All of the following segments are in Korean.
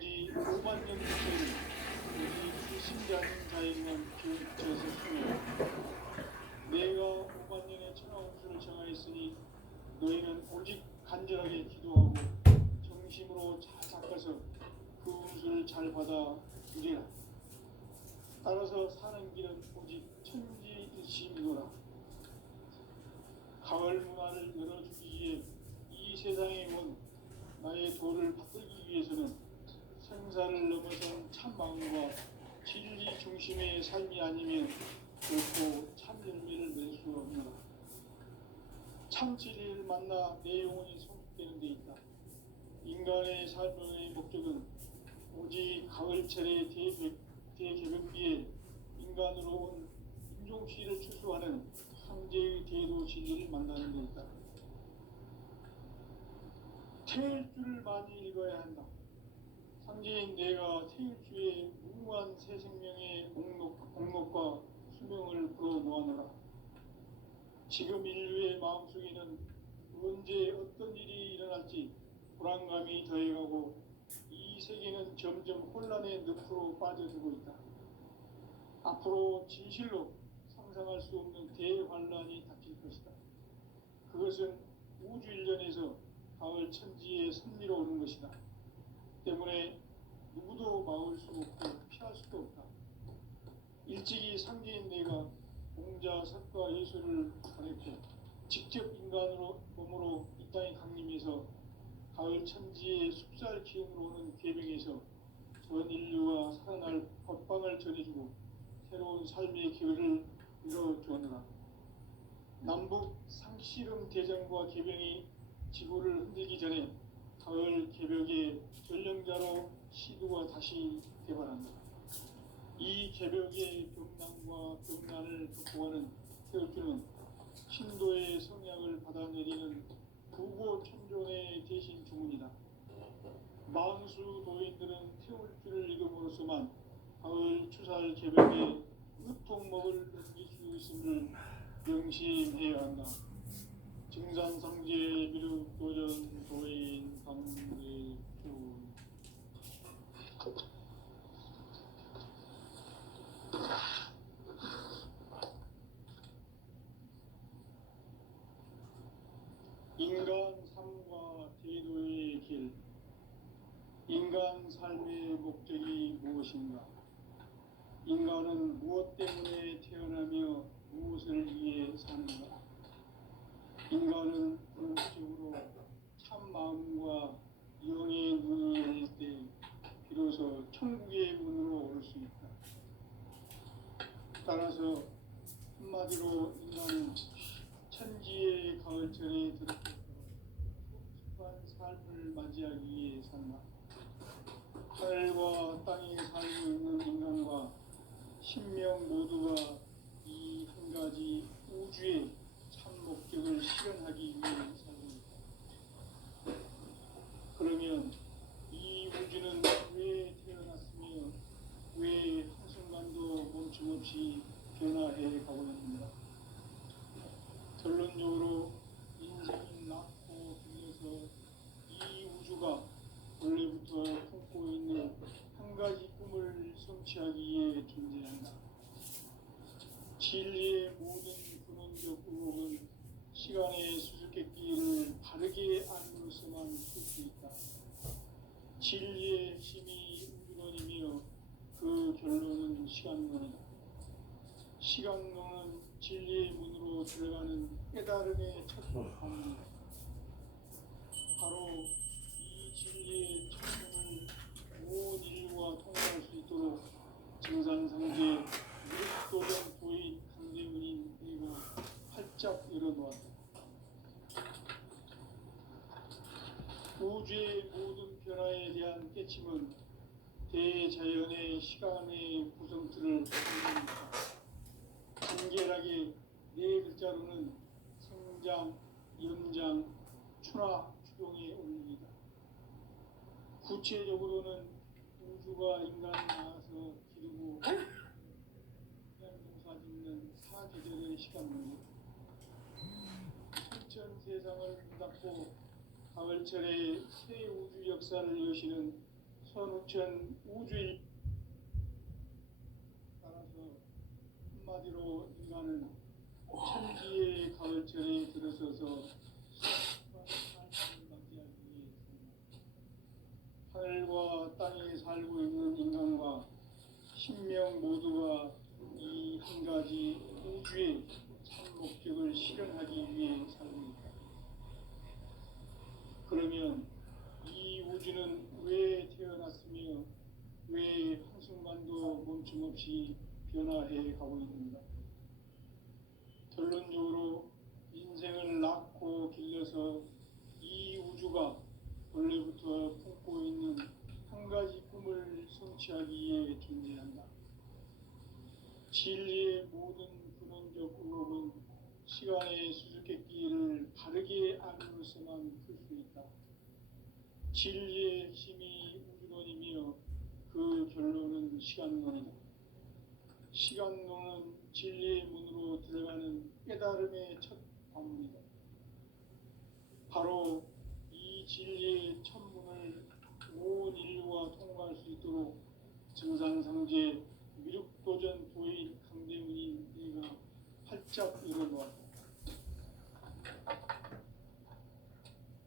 오직 5만 년 전에 오직 신지 않는 자에게만 비춰서 수며 내가 5만 년의 천하운수를 정하였으니 너희는 오직 간절하게 기도하고 정심으로 잘 닦아서 그 운수를 잘 받아 누리라. 따라서 사는 길은 오직 천지일심이노라. 가을 문화를 열어주기 위해 이 세상에 온 나의 도를 받들기 위해서는 생사를 넘어선 참 마음과 진리 중심의 삶이 아니면 결코 참 열매를 낼 수 없노라. 참 진리를 만나 내 영혼이 성숙되는 데 있다. 인간의 삶의 목적은 오직 가을철의 대개벽기에 인간으로 온 인종씨를 추수하는 황제의 대도 진리를 만나는 데 있다. 태일주를 많이 읽어야 한다. 상제인 내가 태일주의 무궁한 새 생명의 목록과 수명을 불어모아노라. 지금 인류의 마음속에는 언제 어떤 일이 일어날지 불안감이 더해가고 이 세계는 점점 혼란의 늪으로 빠져들고 있다. 앞으로 진실로 상상할 수 없는 대환란이 닥칠 것이다. 그것은 우주 일련에서 가을 천지의 섭리로 오는 것이다. 때문에 누구도 막을 수 없고 피할 수도 없다. 일찍이 상제인 내가 공자, 석가, 예수를 보냈고 직접 인간으로 몸으로 이 땅에 강림해서 가을 천지의 숲살 기운으로 오는 계명에서 전 인류와 살아날 법방을 전해주고 새로운 삶의 기회를 이뤄주었노라. 남북 상씨름 대전과 계명이 지구를 흔들기 전에 가을 개벽의 전령자로 시도가 다시 개발한다. 이 개벽의 병난과 병난을 극복하는 태울주는 신도의 성약을 받아내리는 부고천존의 대신 주문이다. 만수 도인들은 태울주를 읽음으로써만 가을 추살 개벽에 으통먹을 넘길 수 있음을 명심해야 한다. 증산상제 비륵 도전 도인 강대주. 인간 삶과 대도의 길. 인간 삶의 목적이 무엇인가? 인간은 무엇 때문에 태어나며 무엇을 위해 사는가? 인간은 궁극적으로 참 마음과 영의 눈을 열릴 때 비로소 천국의 문으로 올 수 있다. 따라서 한마디로 인간은 천지의 가을철에 들어서서 성숙한 삶을 맞이하기 위해 산다. 하늘과 땅에 살고 있는 인간과 신명 모두가 이 한 가지 우주의 참 목적을 실현하기 위해 살고 있다. 그러면 이 우주는 왜 태어났으며 왜 한순간도 멈춤없이 변화해 가고 있는가? 결론적으로 인생은 낳고 죽어서 이 우주가 원래부터 품고 있는 한 가지 꿈을 성취하기 위해 존재한다. 진리의 모든 근원적 의혹은 시간의 수수께끼를 바르게 알므로서만 풀 수 있다. 진리의 핵심이 우주론이며 그 결론은 시간론이다. 시간론은 진리의 문으로 들어가는 깨달음의 첫 방문이다. 바로 이 진리의 첫문을 온 인류가 통과할 수 있도록 증산상제 무릇도전 도인 강대문인 그리고 활짝 열어놓았다. 우주의 모든 변화에 대한 깨침은 대자연의 시간의 구성틀을 만듭니다. 간결하게 네 글자로는 성장, 연장, 추나, 추동에 올립니다. 구체적으로는 우주가 인간을 낳아서 기르고 농사 짓는 사계절의 시간입니다. 천천 세상을 닫고 가을철에 새 우주 역사를 여시는 선우천 우주일 따라서 한마디로 인간은 천지의 가을철에 들어서서 맞이하기 위해서 하늘과 땅에 살고 있는 인간과 신명 모두가 이 한 가지 우주의 참 목적을 실현하기 위해 살고 있다. 그러면 이 우주는 왜 태어났으며 왜 한순간도 멈춤없이 변화해 가고 있는가? 결론적으로 인생을 낳고 길러서 이 우주가 원래부터 품고 있는 한 가지 꿈을 성취하기 위해 존재한다. 진리의 모든 근원적 의혹은 시간의 수수께끼를 바르게 알므로서만 풀 수 있다. 진리의 핵심이 우주론이며 그 결론은 시간론이다. 시간론은 진리의 문으로 들어가는 깨달음의 첫 관문이다. 바로 이 진리의 첫 문을 온 인류가 통과할 수 있도록 증산상제 미륵도전 도인 강대문인 내가 활짝 열어놓았다.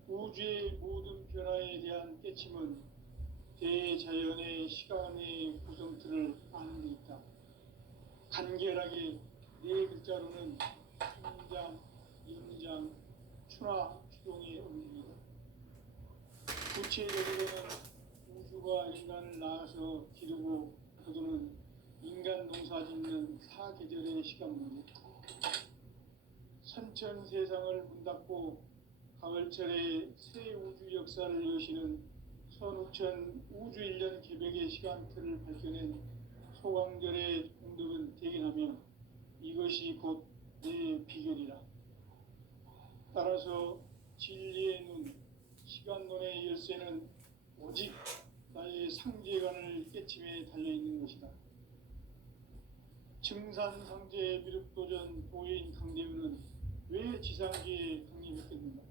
우주의 모든 변화에 대한 깨침은 대자연의 시간의 구성틀을 아는 데 있다. 간결하게 네 글자로는 생장, 연장, 추나 추동의 원리이다. 구체적으로는 우주가 인간을 낳아서 기르고 거두는 인간 농사 짓는 사계절의 시간 문제, 선천 세상을 문 닫고 가을철에 새 우주 역사를 여시는 선우천 우주 1년 개벽의 시간틀을 밝혀낸 소강절의 공덕은 대견하며 이것이 곧 내 비결이라. 따라서 진리의 눈, 시간론의 열쇠는 오직 나의 상제관을 깨침에 달려있는 것이다. 증산상제 미륵도전 도인 강대문은 왜 지상계에 강림했겠는가?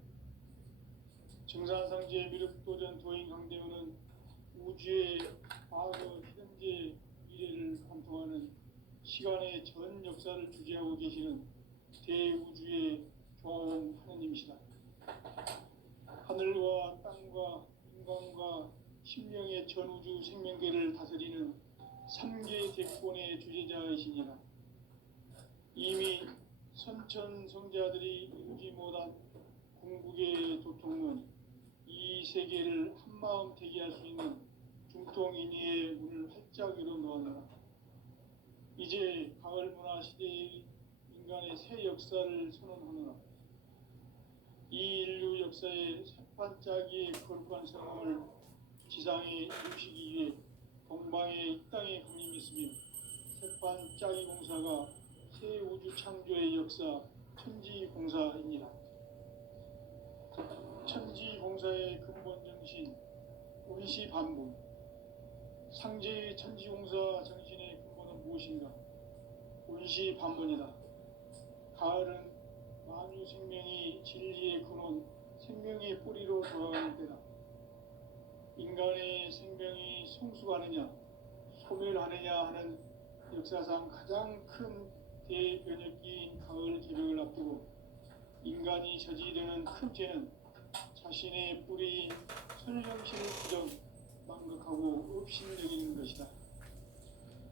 증산상제 미륵도전 도인 강대문은 우주의 과거, 현재, 미래를 관통하는 시간의 전 역사를 주재하고 계시는 대우주의 교황 하느님이시다. 하늘과 땅과 인간과 신명의 전우주 생명계를 다스리는 3개 대권의 주제자이시니라. 이미 선천성자들이 이루지 못한 궁극의 도통은 이 세계를 한마음 되게 할 수 있는 중통인의의 문을 활짝 열어놓았노라. 이제 가을 문화 시대의 인간의 새 역사를 선언하노라. 이 인류 역사의 새반짝이의 거룩한 성공을 지상에 이루시기 위해 동방의 이 땅에 강림했으며 새반짝이 공사가 새 우주 창조의 역사 천지공사입니다. 천지공사의 근본 정신 원시반분, 상제의 천지공사 정신의 근본은 무엇인가? 원시반분이다. 가을은 만유 생명이 진리의 근원, 생명의 뿌리로 돌아가는 때다. 인간의 생명이 성숙하느냐, 소멸하느냐 하는 역사상 가장 큰 대변혁기인 가을 개벽을 앞두고 인간이 저지르는 큰 죄는 자신의 뿌리인 설령신을 부정, 망극하고 업신여기는 것이다.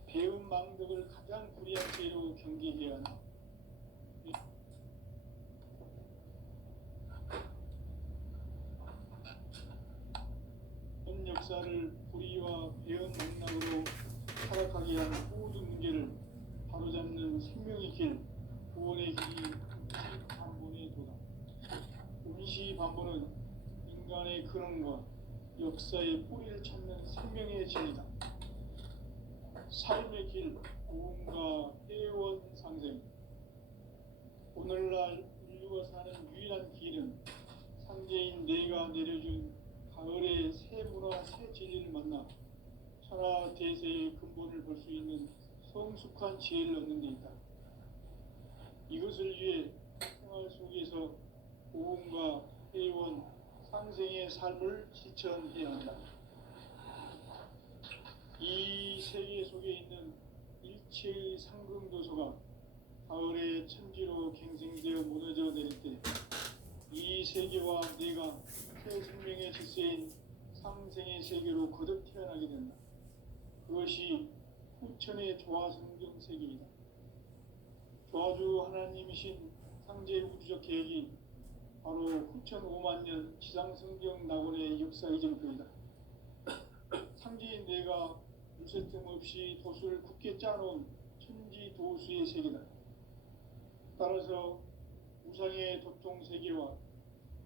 배운 망덕을 가장 불의한 죄로 경계해야 한다. 현 역사를 불의와 배은 맥락으로 타락하게 한 모든 문제를 바로잡는 생명의 길, 구원의 길이 음시반본의 도다. 음시반본은 인간의 근원과 역사의 뿌리를 찾는 생명의 진리다. 삶의 길, 고음과 회원 상생. 오늘날 인류가 사는 유일한 길은 상제인 내가 내려준 가을의 새 문화, 새 진리를 만나 천하 대세의 근본을 볼 수 있는 성숙한 지혜를 얻는 데 있다. 이것을 위해 생활 속에서 고음과 회원, 상생의 삶을 실천해야 한다. 이 세계 속에 있는 일체의 상금도서가 가을의 천지로 갱생되어 무너져 내릴 때 이 세계와 내가 새 생명의 질서인 상생의 세계로 거듭 태어나게 된다. 그것이 후천의 조화성경 세계이다. 조화주 하나님이신 상제 우주적 계획이 바로 후천 5만 년 지상성경 낙원의 역사 이전표이다. 상제인 내가 물새틈 없이 돛을 굳게 짜놓은 천지 도수의 세계다. 따라서 우상의 도통 세계와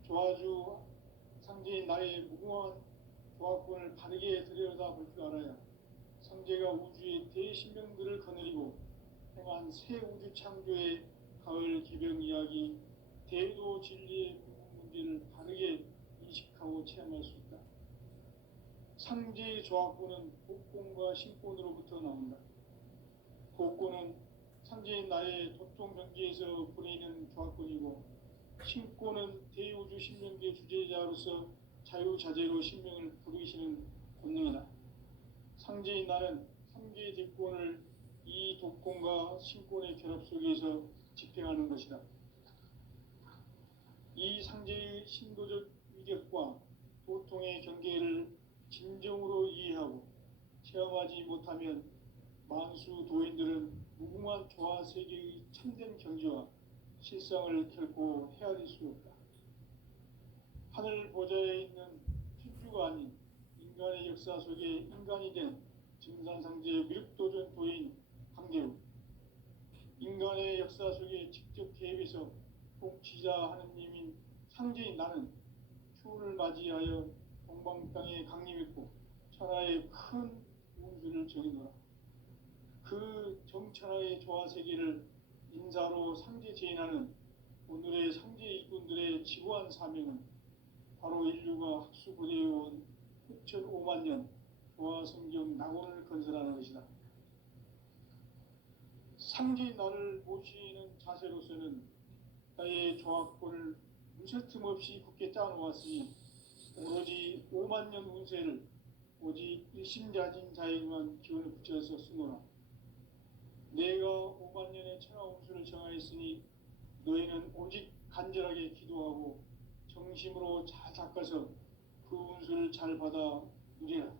조화주 상제인 나의 무궁한 조화권을 바르게 들여다볼 줄 알아야 상제가 우주의 대신명들을 거느리고 행한 새 우주 창조의 가을 개병 이야기, 대도 진리의 문제를 바르게 인식하고 체험할 수 있다. 상제의 조화권은 복권과 신권으로부터 나온다. 복권은 상제인 나의 도통 경계에서 보내는 조화권이고, 신권은 대우주 신명계 주제자로서 자유자재로 신명을 부르시는 권능이다. 상제인 나는 3개의 대권을 이 독권과 신권의 결합 속에서 집행하는 것이다. 이 상제의 신도적 위격과 도통의 경계를 진정으로 이해하고 체험하지 못하면 만수 도인들은 무궁한 조화 세계의 참된 경지와 실상을 결코 헤아릴 수 없다. 하늘 보좌에 있는 천주가 아닌 인간의 역사 속에 인간이 된 증산상제의 미륵도전 도인 강대우, 인간의 역사 속에 직접 개입해서 통치자 하느님인 상제인 나는 추운을 맞이하여 동방 땅에 강림했고 천하의 큰 운수를 정해놓아. 그 정천하의 조화 세계를 인사로 상제 제인하는 오늘의 상제 일꾼들의 지구한 사명은 바로 인류가 학수고대해온 후천 5만 년 조화 성경 낙원을 건설하는 것이다. 상제인 나를 모시는 자세로서는 나의 조화권을 무쇠틈 없이 굳게 짜놓았으니 오로지 5만 년 운세를 오직 일심자진 자에게만 기운을 붙여서 쓰노라. 내가 5만 년의 천하 운수를 정하였으니 너희는 오직 간절하게 기도하고 정심으로 잘 닦아서 그 운수를 잘 받아 누리라.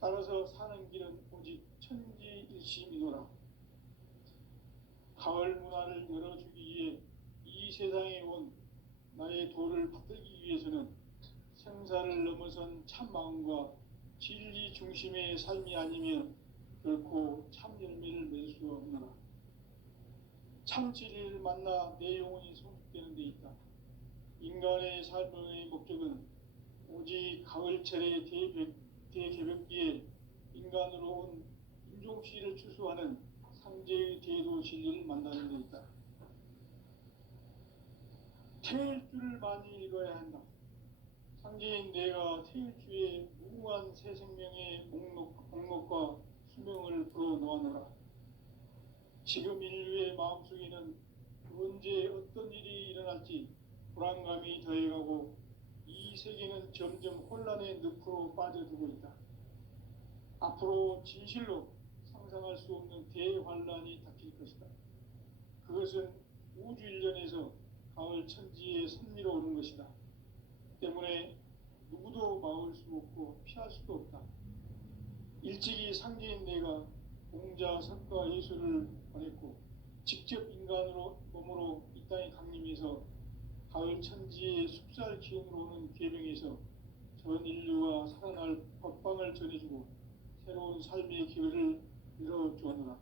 따라서 사는 길은 오직 천지일심이노라. 가을 문화를 열어주기 위해 이 세상에 온 나의 도를 받들기 위해서는 생사를 넘어선 참 마음과 진리 중심의 삶이 아니면 결코 참 열매를 맺을 수 없노라. 참 진리를 만나 내 영혼이 성숙되는 데 있다. 인간의 삶의 목적은 오직 가을철의 대개벽기에 인간으로 온 인종씨를 추수하는 상제의 대도 진리를 만나는 데 있다. 태일주를 많이 읽어야 한다. 상제인 내가 태일주의 무궁한 새 생명의 목록과 수명을 불어놓아노라. 지금 인류의 마음속에는 언제 어떤 일이 일어날지 불안감이 더해가고 이 세계는 점점 혼란의 늪으로 빠져들고 있다. 앞으로 진실로 상상할 수 없는 대환란이 닥칠 것이다. 그것은 우주 일련에서 가을 천지에 선미로 오는 것이다. 때문에 누구도 막을 수 없고 피할 수도 없다. 일찍이 상제인 내가 공자, 석가, 예수를 보냈고 직접 인간으로 몸으로 이 땅에 강림해서 가을 천지의 숲살 기운으로 오는 계병에서 전 인류가 살아날 법방을 전해주고 새로운 삶의 기회를 열어주었노라.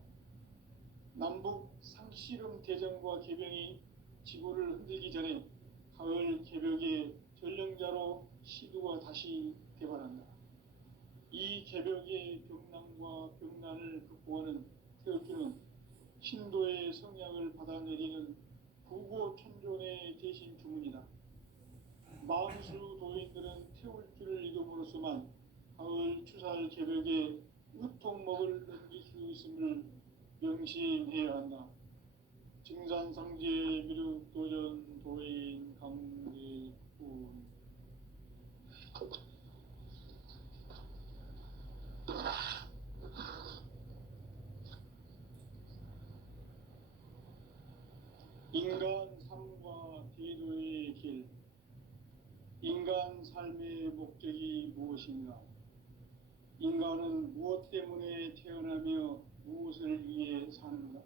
남북 상씨름 대전과 계병이 지구를 흔들기 전에 가을 개벽의 전령자로 시두가 다시 개발한다. 이 개벽의 병난과 병난을 극복하는 태울주는 신도의 성약을 받아내리는 부고천존의 대신 주문이다. 만수 도인들은 태울주를 읽음으로써만 가을 추살 개벽에 의통목을 넘길 수 있음을 명심해야 한다. 증산상제 미륵도전 도인 강대군 삶의 목적이 무엇인가? 인간은 무엇 때문에 태어나며 무엇을 위해 사는가?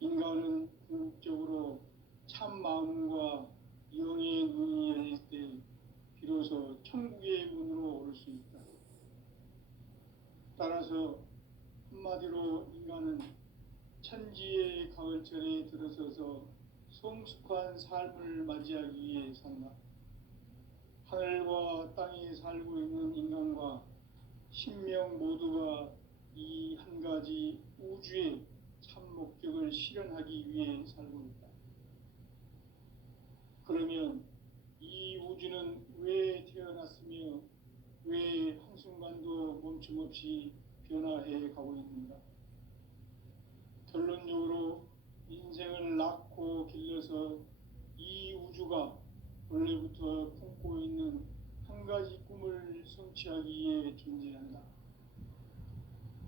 인간은 궁극적으로 참 마음과 영의 눈이 열릴 때 비로소 천국의 문으로 올 수 있다. 따라서 한마디로 인간은 천지의 가을철에 들어서서 성숙한 삶을 맞이하기 위해 산다. 하늘과 땅에 살고 있는 인간과 신명 모두가 이 한 가지 우주의 참 목적을 실현하기 위해 살고 있다. 그러면 이 우주는 왜 태어났으며 왜 한순간도 멈춤없이 변화해 가고 있는가? 결론적으로 인생을 낳고 길러서 이 우주가 원래부터 품고 있는 한 가지 꿈을 성취하기 위해 존재한다.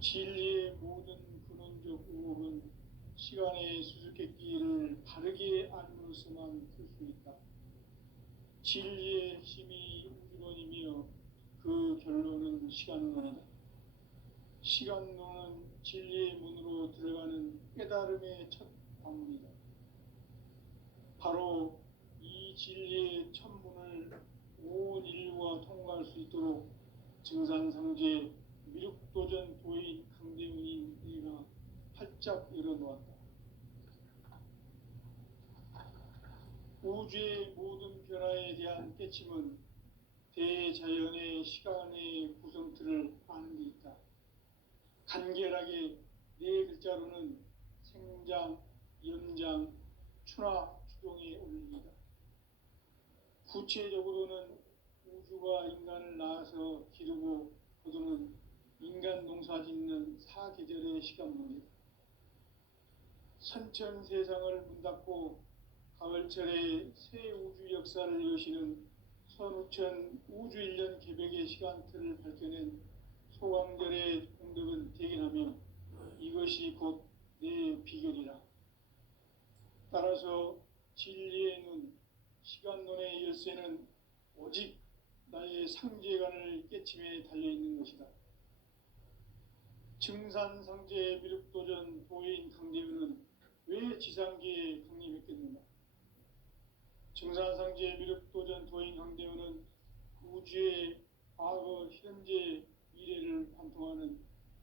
진리의 모든 근원적 의혹은 시간의 수수께끼를 바르게 알므로서만 풀 수 있다. 진리의 핵심이 우주론이며 그 결론은 시간론이다. 시간론은 진리의 문으로 들어가는 깨달음의 첫 관문이다. 바로 이 진리의 첫 문을 온 인류가 통과할 수 있도록 증산상제 미륵도전 도인 강대훈이 내가 활짝 열어놓았다. 우주의 모든 변화에 대한 깨침은 대자연의 시간의 구성틀을 아는 데 있다. 간결하게 네 글자로는 생장, 연장, 추나 추동의 원리이다. 구체적으로는 우주가 인간을 낳아서 기르고 거두는 인간 농사 짓는 사계절의 시간문이다. 선천 세상을 문닫고 가을철에 새 우주 역사를 여시는 선우천 우주 1년 개벽의 시간틀을 밝혀낸 소강절의 공덕은 대견하며 이것이 곧 내 비결이라. 따라서 진리의 눈, 시간론의 열쇠는 오직 나의 상제관을 깨침에 달려있는 것이다. 증산상제 미륵도전 도인 강대훈은 왜 지상계에 강림했겠는가? 증산상제 미륵도전 도인 강대훈은 우주의 과거, 현재, 미래를 관통하는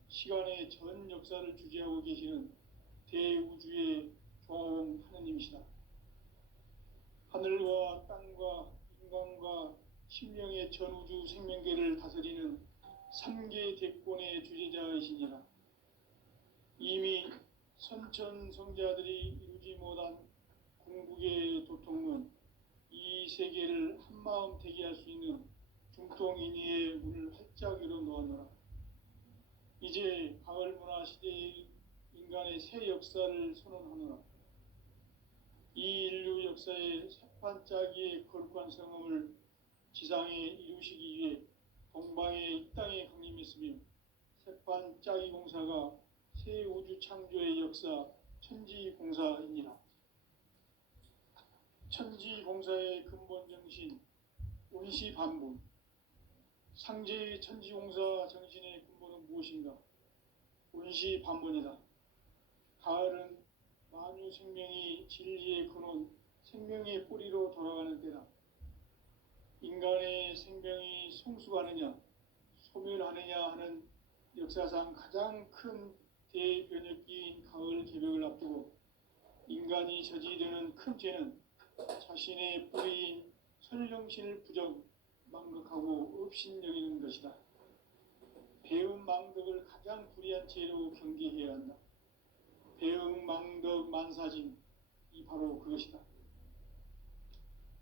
시간의 전 역사를 주재하고 계시는 대우주의 교황 하느님이시다. 하늘과 땅과 인간과 신명의 전우주 생명계를 다스리는 3계 대권의 주재자이시니라. 이미 선천성자들이 이루지 못한 궁극의 도통은 이 세계를 한마음 되게 할 수 있는 중통인의의 문을 활짝 열어놓았노라. 이제 가을 문화 시대의 인간의 새 역사를 선언하노라. 이 인류 역사의 새판짜기의 거룩한 성음을 지상에 이루시기 위해 동방의 이 땅에 강림했으며 새판짜기 공사가 새 우주 창조의 역사 천지공사이니라. 천지공사의 근본 정신 운시반분. 상제의 천지공사 정신의 근본은 무엇인가? 운시반분이다. 가을은 만유 생명이 진리의 근원, 생명의 뿌리로 돌아가는 때다. 인간의 생명이 성숙하느냐, 소멸하느냐 하는 역사상 가장 큰 대변혁기인 가을 개벽을 앞두고 인간이 저지르는 큰 죄는 자신의 뿌리인 설령신을 부정, 망극하고 업신여기는 것이다. 배음 망덕을 가장 불의한 죄로 경계해야 한다. 배음 망덕 만사진, 이 바로 그것이다.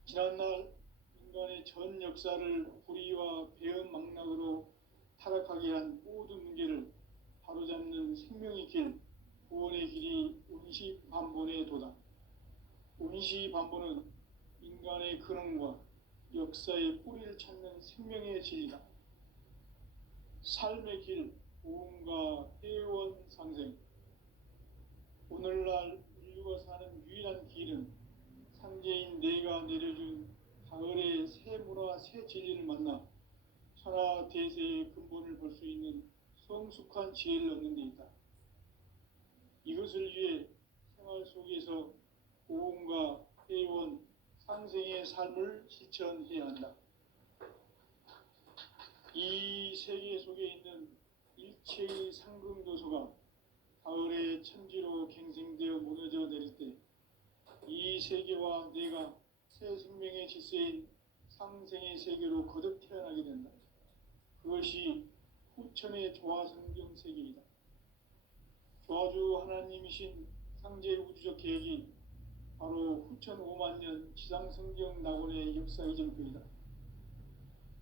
지난날 인간의 전 역사를 불의와 배음 망락으로 타락하게 한 모든 문제를 바로잡는 생명의 길, 구원의 길이 운시반본의 도다. 운시반본은 인간의 근원과 역사의 뿌리를 찾는 생명의 진리다. 삶의 길, 보험과 회원 상생. 오늘날 인류가 사는 유일한 길은 상제인 내가 내려준 가을의 새 문화, 새 진리를 만나 천하 대세의 근본을 볼 수 있는 성숙한 지혜를 얻는 데 있다. 이것을 위해 생활 속에서 고운과 회원, 상생의 삶을 실천해야 한다. 이 세계 속에 있는 일체의 상금 요소가 가을의 천지로 갱생되어 무너져 내릴 때 이 세계와 내가 새 생명의 질서인 상생의 세계로 거듭 태어나게 된다. 그것이 후천의 조화성경 세계이다. 조화주 하나님이신 상제 우주적 계획이 바로 후천 5만 년 지상성경 낙원의 역사 이전표이다.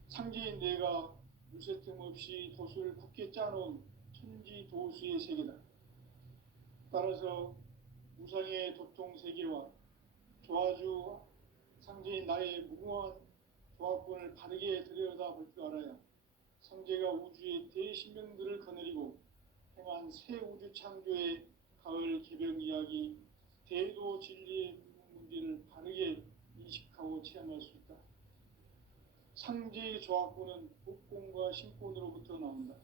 상제인 내가 무쇠틈 없이 도수를 굳게 짜놓은 천지 도수의 세계다. 따라서 무상의 도통 세계와 조화주 상제인 나의 무궁한 조합권을 바르게 들여다볼 줄 알아야 상제가 우주의 대신명들을 거느리고 행한 새 우주 창조의 가을 개벽 이야기, 대도 진리의 문제를 바르게 인식하고 체험할 수 있다. 상제의 조합권은 복권과 신권으로부터 나온다.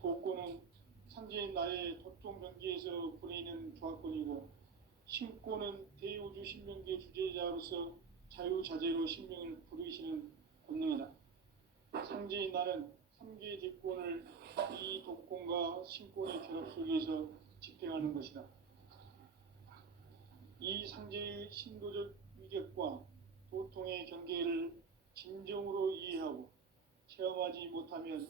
복권은 상제인 나의 도통 경계에서 부리는 조합권이고, 신권은 대우주 신명계 주제자로서 자유자재로 신명을 부르시는 권능이다. 상제인 나는 3개의 뒷권을 이 독권과 신권의 결합 속에서 집행하는 것이다. 이 상제의 신도적 위격과 도통의 경계를 진정으로 이해하고 체험하지 못하면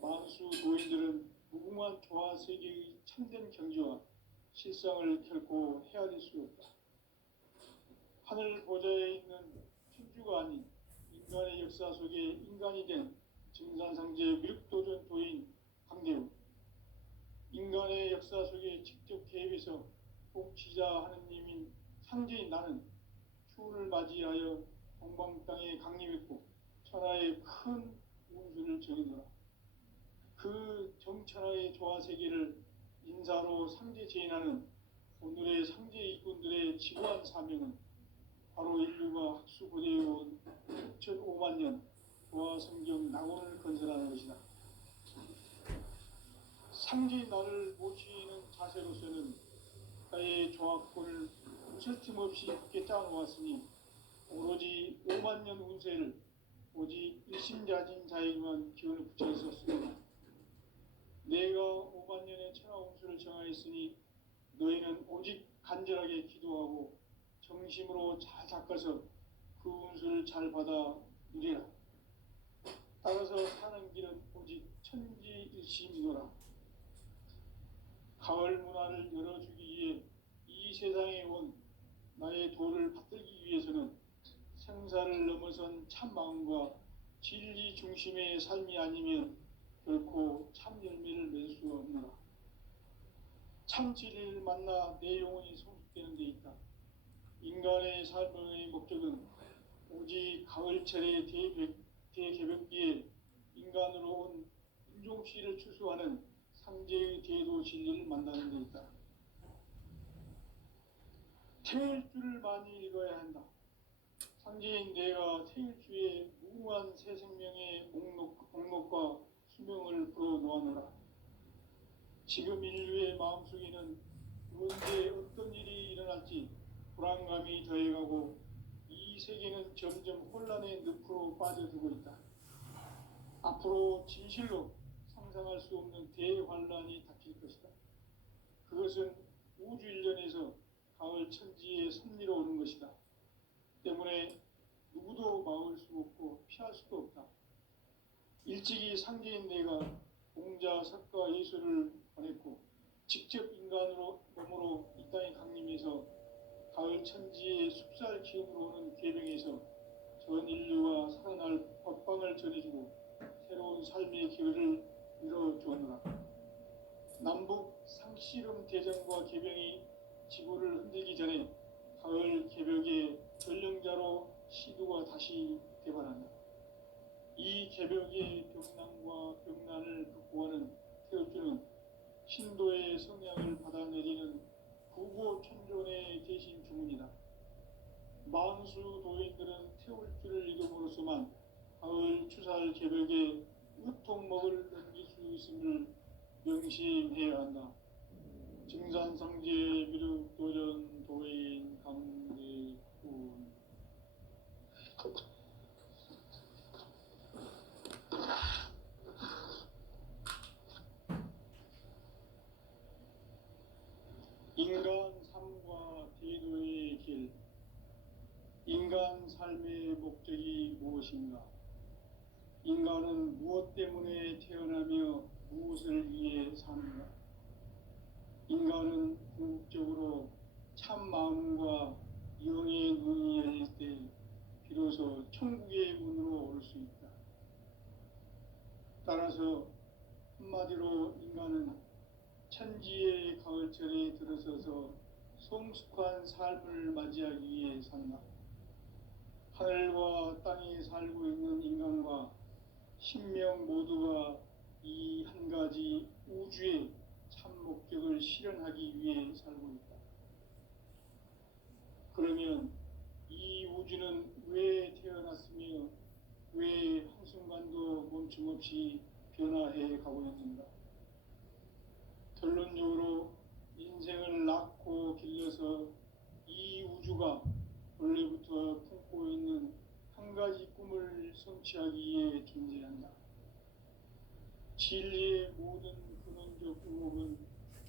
만수 도인들은 무궁한 조화 세계의 참된 경지와 실상을 결코 헤아릴 수 없다. 하늘 보좌에 있는 천주가 아닌 인간의 역사 속에 인간이 된 증산상제 미륵도전 도인 강대우, 인간의 역사 속에 직접 개입해서 통치자 하느님인 상제인 나는 추운을 맞이하여 동방 땅에 강림했고 천하의 큰 운수를 정해노라. 그 정천하의 조화세계를 인사로 상제 제인하는 오늘의 상제 일꾼들의 지구한 사명은 바로 인류가 학수고대해온 6,5만 년 조화성경 낙원을 건설하는 것이다. 상제인 나를 모시는 자세로서는 나의 조합권을 무설틈 없이 굳게 짜놓았으니 오로지 5만 년 운세를 오직 일심자진 자에게만 기운을 붙여 있었습니다. 내가 5만 년의 천하 운수를 정하였으니 너희는 오직 간절하게 기도하고 정심으로 잘 닦아서 그 운수를 잘 받아 누리라. 따라서 사는 길은 오직 천지일심이노라. 가을 문화를 열어주기 위해 이 세상에 온 나의 도를 받들기 위해서는 생사를 넘어선 참 마음과 진리 중심의 삶이 아니면 결코 참 열매를 맺을 수 없노라. 참 진리를 만나 내 영혼이 성숙되는 데 있다. 인간의 삶의 목적은 오직 가을철의 대개벽기에 인간으로 온 인종씨를 추수하는 상제의 대도 진리를 만나는 데 있다. 태일주를 많이 읽어야 한다. 상제인 내가 태일주의 무궁한 새 생명의 목록과 수명을 불어놓아노라. 지금 인류의 마음속에는 언제 어떤 일이 일어날지 불안감이 더해가고 이 세계는 점점 혼란의 늪으로 빠져들고 있다. 앞으로 진실로 상상할 수 없는 대환란이 닥칠 것이다. 그것은 우주 일련에서 가을 천지의 섭리로 오는 것이다. 때문에 누구도 막을 수 없고 피할 수도 없다. 일찍이 상제인 내가 공자, 석가, 예수를 보냈고 직접 인간으로 몸으로 이 땅에 강림해서 가을 천지의 숲살 기음으로 오는 계명에서 전 인류와 살아날 법방을 전해주고 새로운 삶의 기회를 열어주었노라. 남북 상씨름 대전과 계병이 지구를 흔들기 전에 가을 개벽의 전령자로 시도가 다시 개발한다. 이 개벽의 병난과 병난을 극복하는 태엽주는 신도의 성향을 받아내리는 구고 천존의 대신 주문이다. 만수 도인들은 태울 줄을 이름으로서만 가을 추살 개벽에 으통먹을 넘길 수 있음을 명심해야 한다. 증산상제 미륵도전 도인 강대군. 인간 삶과 대도의 길. 인간 삶의 목적이 무엇인가? 인간은 무엇 때문에 태어나며 무엇을 위해 사는가? 인간은 궁극적으로 참 마음과 영의 눈이 열릴 때 비로소 천국의 문으로 올 수 있다. 따라서 한마디로 인간은 천지의 가을철에 들어서서 성숙한 삶을 맞이하기 위해 산다. 하늘과 땅에 살고 있는 인간과 신명 모두가 이 한 가지 우주의 참 목적을 실현하기 위해 살고 있다. 그러면 이 우주는 왜 태어났으며 왜 한순간도 멈춤없이 변화해 가고 있는가? 결론적으로 인생을 낳고 길러서 이 우주가 원래부터 품고 있는 한 가지 꿈을 성취하기 위해 존재한다. 진리의 모든 근원적 의목은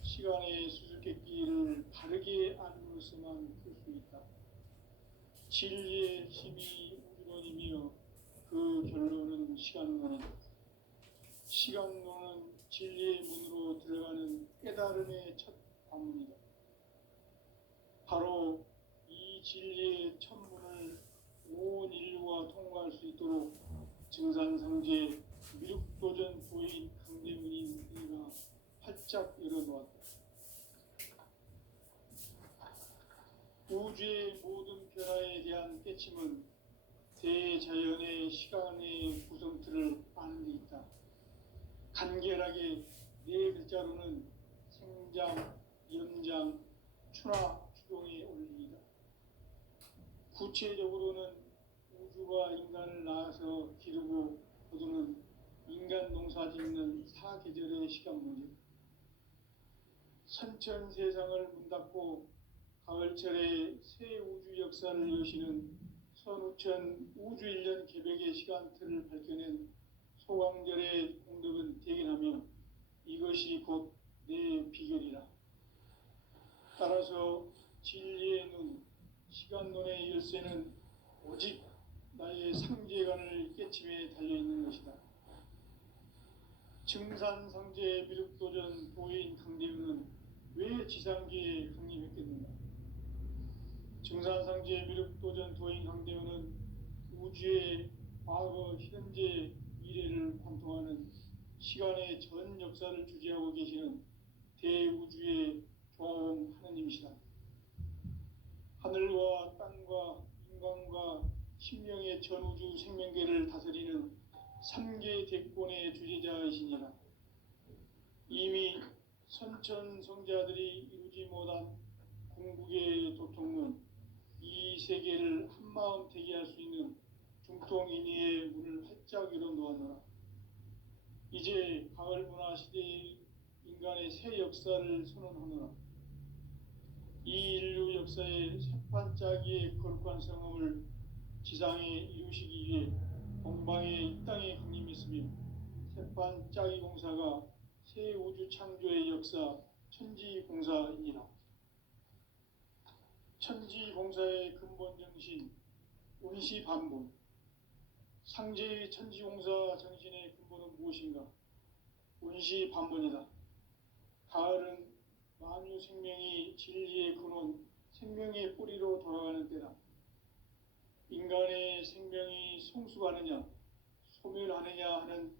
시간의 수수께끼를 바르게 알므로서만 풀 수 있다. 진리의 힘이 우주론이며 그 결론은 시간론이다. 시간론은 진리의 문으로 들어가는 깨달음의 첫 관문이다. 바로 이 진리의 첫 문을 온 인류가 통과할 수 있도록 증산상제 미륵도전 도인 강대문인 이가 활짝 열어놓았다. 우주의 모든 변화에 대한 깨침은 대자연의 시간의 구성틀을 아는 데 있다. 간결하게 네 글자로는 생장, 연장, 추나 추동의 원리이다. 구체적으로는 우주가 인간을 낳아서 기르고 거두는 인간 농사 짓는 사계절의 시간 문제. 선천 세상을 문 닫고 가을철에 새 우주 역사를 여시는 선우천 우주 1년 개벽의 시간틀을 밝혀낸 소광절의 공덕은 대견하며 이것이 곧 내 비결이라. 따라서 진리의 눈, 시간론의 열쇠는 오직 나의 상제관을 깨침에 달려있는 것이다. 증산상제 미륵도전 도인 강대문은 왜 지상계에 강림했겠는가? 증산상제 미륵도전 도인 강대문은 우주의 과거, 현재, 미래를 관통하는 시간의 전 역사를 주재하고 계시는 대우주의 조화원 하느님이시다. 하늘과 땅과 인간과 신명의 전우주 생명계를 다스리는 3계 대권의 주재자이시니라. 이미 선천성자들이 이루지 못한 궁극의 도통문, 이 세계를 한마음 되게 할 수 있는 중통인의의 문을 활짝 열어놓았노라. 이제 가을 문화 시대의 인간의 새 역사를 선언하노라. 이 인류 역사의 새판짜기의 거룩한 성험을 지상에 이루시기 위해 동방의 이 땅에 강림했으며 새판짜기 공사가 새 우주 창조의 역사 천지공사이니라. 천지공사의 근본 정신 운시반복. 상제의 천지공사 정신의 근본은 무엇인가? 운시반복이다. 가을은 만유 생명이 진리의 근원, 생명의 뿌리로 돌아가는 때다. 인간의 생명이 성숙하느냐, 소멸하느냐 하는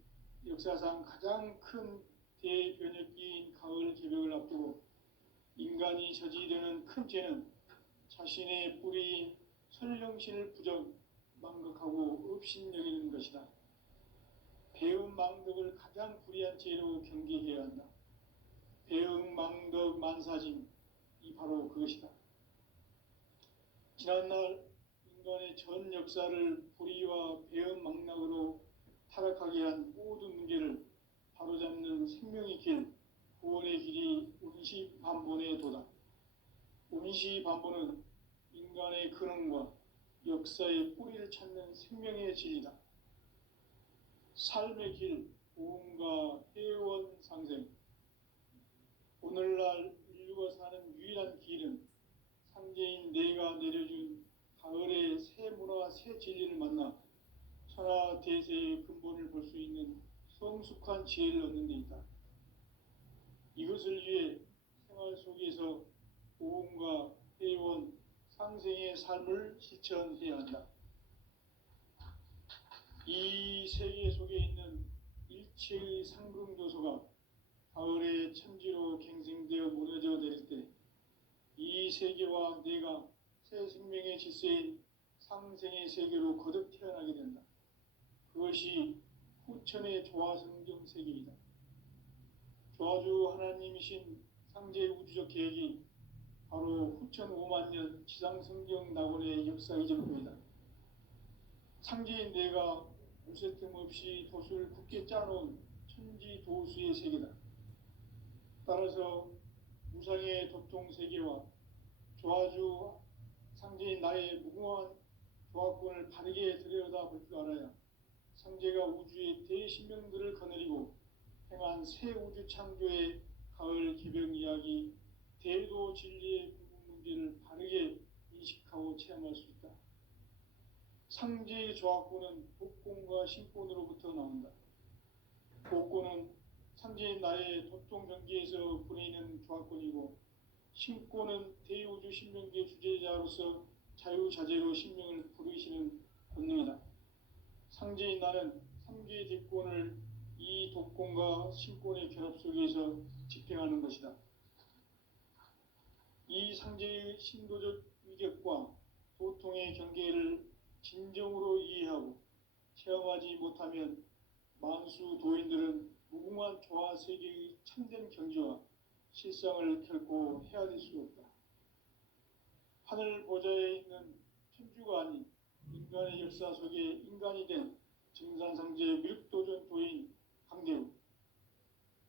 역사상 가장 큰 대변혁기인 가을 개벽을 앞두고 인간이 저지르는 큰 죄는 자신의 뿌리인 설령신을 부정, 망각하고 업신여기는 것이다. 배움 망덕을 가장 불의한 죄로 경계해야 한다. 배움 망덕 만사짐, 이 바로 그것이다. 지난날 인간의 전 역사를 불의와 배은망락으로 타락하게 한 모든 문제를 바로잡는 생명의 길, 구원의 길이 운시반본의 도다. 운시반본은 인간의 근원과 역사의 뿌리를 찾는 생명의 진리다. 삶의 길, 부흥과 회원 상생. 오늘날 인류가 사는 유일한 길은 상제인 내가 내려준 가을의 새 문화, 새 진리를 만나 천하 대세의 근본을 볼 수 있는 성숙한 지혜를 얻는 데 있다. 이것을 위해 생활 속에서 보험과 회원, 상생의 삶을 실천해야 한다. 이 세계 속에 있는 일체의 상승 요소가 가을의 천지로 갱생되어 무너져 내릴 때 이 세계와 내가 새 생명의 질서인 상생의 세계로 거듭 태어나게 된다. 그것이 후천의 조화성경 세계이다. 조화주 하나님이신 상제 우주적 계획이 바로 후천 5만 년 지상성경 낙원의 역사 이전입니다. 상제인 내가 무쇠 틈 없이 도수를 굳게 짜놓은 천지 도수의 세계다. 따라서 무상의 도통 세계와 조화주 상제인 나의 무궁한 조화권을 바르게 들여다볼 줄 알아야 상제가 우주의 대신명들을 거느리고 행한 새 우주 창조의 가을 개벽 이야기, 대도 진리의 궁극 문제를 바르게 인식하고 체험할 수 있다. 상제의 조화권은 복권과 신권으로부터 나온다. 복권은 상제인 나의 도통 경계에서 보내는 조화권이고, 신권은 대우주 신명계 주제자로서 자유자재로 신명을 부르시는 권능이다. 상제인 나는 3개의 대권을 이 독권과 신권의 결합 속에서 집행하는 것이다. 이 상제의 신도적 위격과 도통의 경계를 진정으로 이해하고 체험하지 못하면 만수 도인들은 무궁한 조화 세계의 참된 경지와 실상을 결코 헤아릴 수 없다. 하늘 보좌에 있는 천주가 아닌 인간의 역사 속에 인간이 된 증산상제 밀도전 도인 강대우,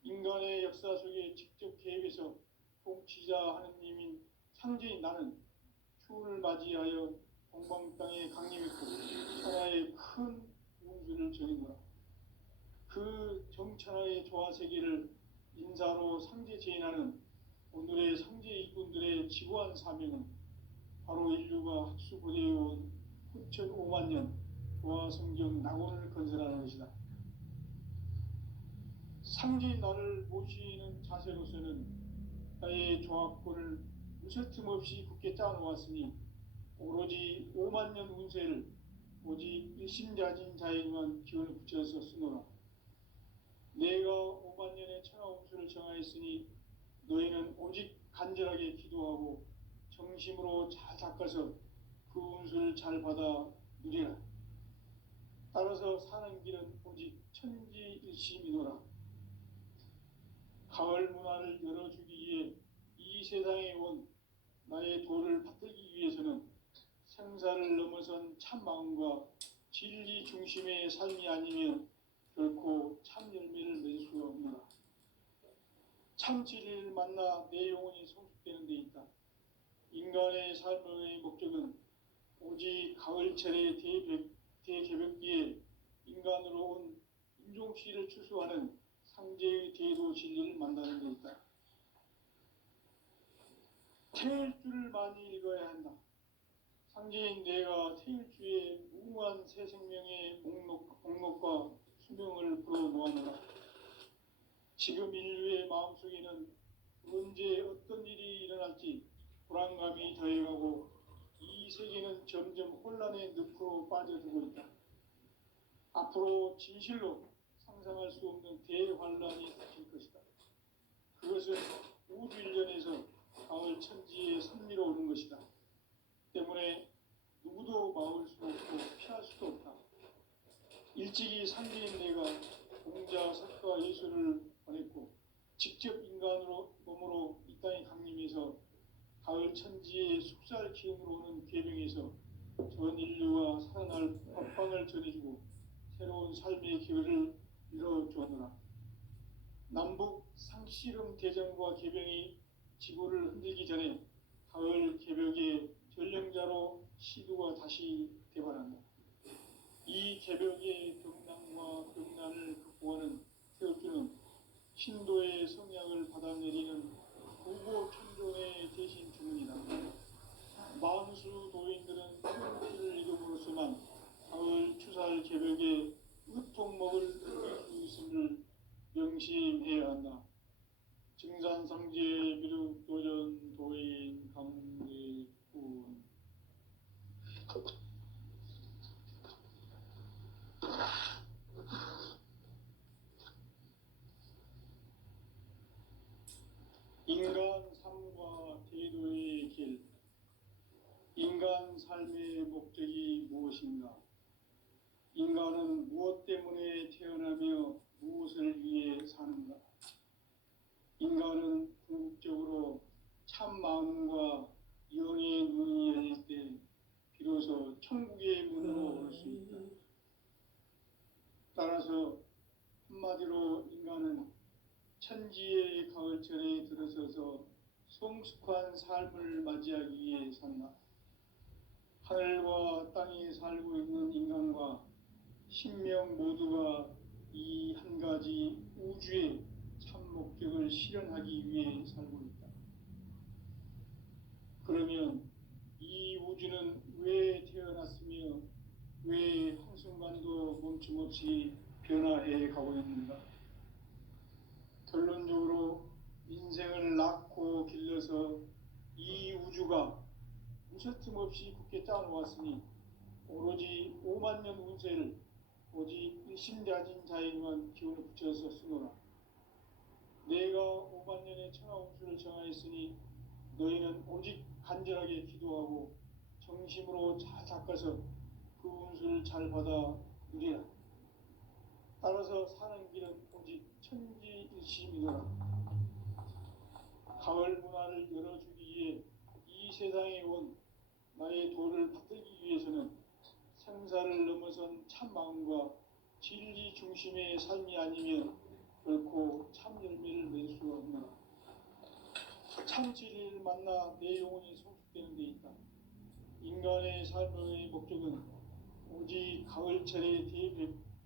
인간의 역사 속에 직접 개입해서 통치자 하느님인 상제인 나는 추운을 맞이하여 동방 땅에 강림했고 천하의 큰 운수를 정해노라. 그 정천하의 조화세계를 인사로 상제 제인하는 오늘의 상제 이꾼들의 지구한 사명은 바로 인류가 학수고대해온 후천 5만 년 조화성경 낙원을 건설하는 것이다. 상제인 나를 모시는 자세로서는 나의 조합권을 무쇠틈 없이 굳게 짜놓았으니 오로지 5만 년 운세를 오직 일심자진 자에게만 기원을 붙여서 쓰노라. 내가 5만 년의 천하 운수를 정하였으니 너희는 오직 간절하게 기도하고 정심으로 잘 닦아서 그 운수를 잘 받아 누리라. 따라서 사는 길은 오직 천지일심이노라. 가을 문화를 열어주기 위해 이 세상에 온 나의 도를 받들기 위해서는 생사를 넘어선 참 마음과 진리 중심의 삶이 아니면 결코 참 열매를 맺을 수가 없노라. 참 진리를 만나 내 영혼이 성숙되는 데 있다. 인간의 삶의 목적은 오직 가을철의 대개벽기에 인간으로 온 인종시를 추수하는 상제의 대도 진리를 만나는 데 있다. 태일주를 많이 읽어야 한다. 상제인 내가 태일주의 무궁한 새 생명의 목록과 수명을 불어모아노라. 지금 인류의 마음속에는 언제 어떤 일이 일어날지 불안감이 더해가고 이 세계는 점점 혼란의 늪으로 빠져들고 있다. 앞으로 진실로 상상할 수 없는 대환란이 닥칠 것이다. 그것은 우주 일련에서 가을 천지의 섭리로 오는 것이다. 때문에 누구도 막을 수 없고 피할 수도 없다. 일찍이 상제인 내가 공자, 석가, 예수를 보냈고 직접 인간으로 몸으로 이 땅에 강림해서 가을 천지의 숙살 기운으로 오는 계명에서 전 인류가 살아날 법방을 전해주고 새로운 삶의 기회를 열어주었노라. 남북 상씨름 대전과 개병이 지구를 흔들기 전에 가을 개벽의 전령자로 시두가 다시 되발한다. 이 개벽의 병난과 병난을 극복하는 태울주는 신도의 성약을 받아내리는 구고천존의 대신 주문이다. 만수 도인들은 태울주를 이름으로서만 가을 추살 개벽의 으통먹을 느낄 수 있음을 명심해야 한다. 증산상제 미륵 도전 도인 강대군. 인간 삶과 대도의 길. 인간 삶의 목적이 무엇인가? 인간은 무엇 때문에 태어나며 무엇을 위해 사는가? 인간은 궁극적으로 참 마음과 영의 눈이 열릴 때 비로소 천국의 문으로 올 수 있다. 따라서 한마디로 인간은 천지의 가을철에 들어서서 성숙한 삶을 맞이하기 위해 산다. 하늘과 땅에 살고 있는 인간과 신명 모두가 이 한 가지 우주의 참 목적을 실현하기 위해 살고 있다. 그러면 이 우주는 왜 태어났으며 왜 한순간도 멈춤없이 변화해 가고 있는가? 결론적으로 인생을 낳고 길러서 이 우주가 무셔틈 없이 굳게 짜놓았으니 오로지 5만 년 운세를 오직 일심자진 자에게만 기운을 붙여서 쓰노라. 내가 5만 년의 천하운수를 정하였으니 너희는 오직 간절하게 기도하고 정심으로 잘 닦아서 그 운수를 잘 받아 누리라. 따라서 사는 길은 오직 천지일심이노라. 가을 문화를 열어주기 위해 이 세상에 온 나의 도를 받들기 위해서는 생사를 넘어선 참 마음과 진리 중심의 삶이 아니면 결코 참 열매를 낼 수 없노라. 참 진리를 만나 내 영혼이 성숙되는 데 있다. 인간의 삶의 목적은 오직 가을철의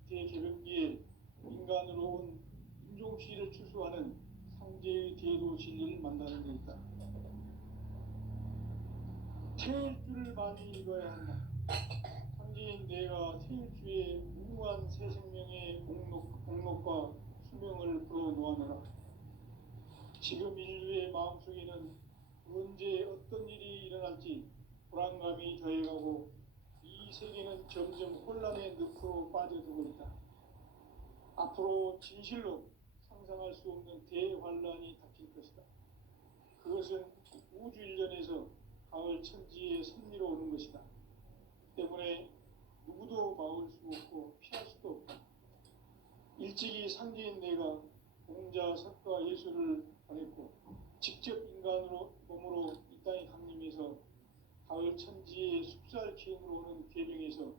대개벽기에 인간으로 온 인종시를 추수하는 상제의 대도 진리를 만나는 데 있다. 태일주를 많이 읽어야 한다. 상제인 내가 태일주의 무궁한 새 생명의 공록과 수명을 불어놓아노라. 지금 인류의 마음속에는 언제 어떤 일이 일어날지 불안감이 더해가고 이 세계는 점점 혼란의 늪으로 빠져들고 있다. 앞으로 진실로 상상할 수 없는 대환란이 닥칠 것이다. 그것은 우주 일련에서 가을 천지의 섭리로 오는 것이다. 때문에 누구도 막을 수 없고 피할 수도 없다. 일찍이 상제인 내가 공자, 석가, 예수를 보냈고 직접 인간으로 몸으로 이 땅에 강림해서 가을 천지의 숲살 기운으로 오는 계명에서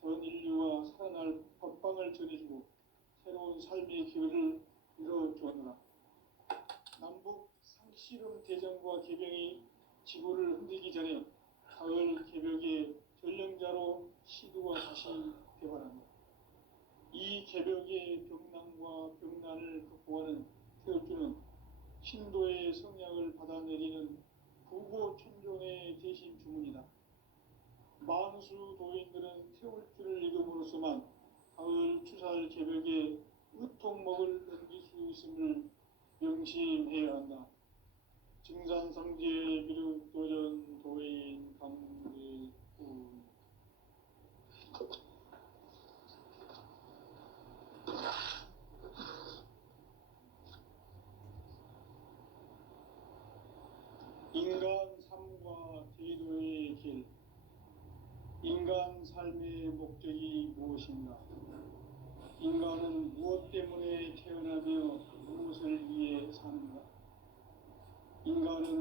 전 인류가 살아날 법방을 전해주고 새로운 삶의 기회를 열어주었노라. 남북 상씨름 대전과 개병이 지구를 흔들기 전에 가을 개벽의 전령자로 시두가 다시 되발한다. 이 개벽의 병난과 병난을 극복하는 태울주는 신도의 성약을 받아내리는 구고천존의 대신 주문이다. 만수 도인들은 태울주를 이름으로서만 가을 추살 개벽의 으통먹을 넘길 수 있음을 명심해야 한다. 증산상제 미륵 도전 도인 강대군. 인간 삶과 대도의 길. 인간 삶의 목적이 무엇인가? 인간은 무엇 때문에 태어나며 무엇을 위해 사는가? 인간은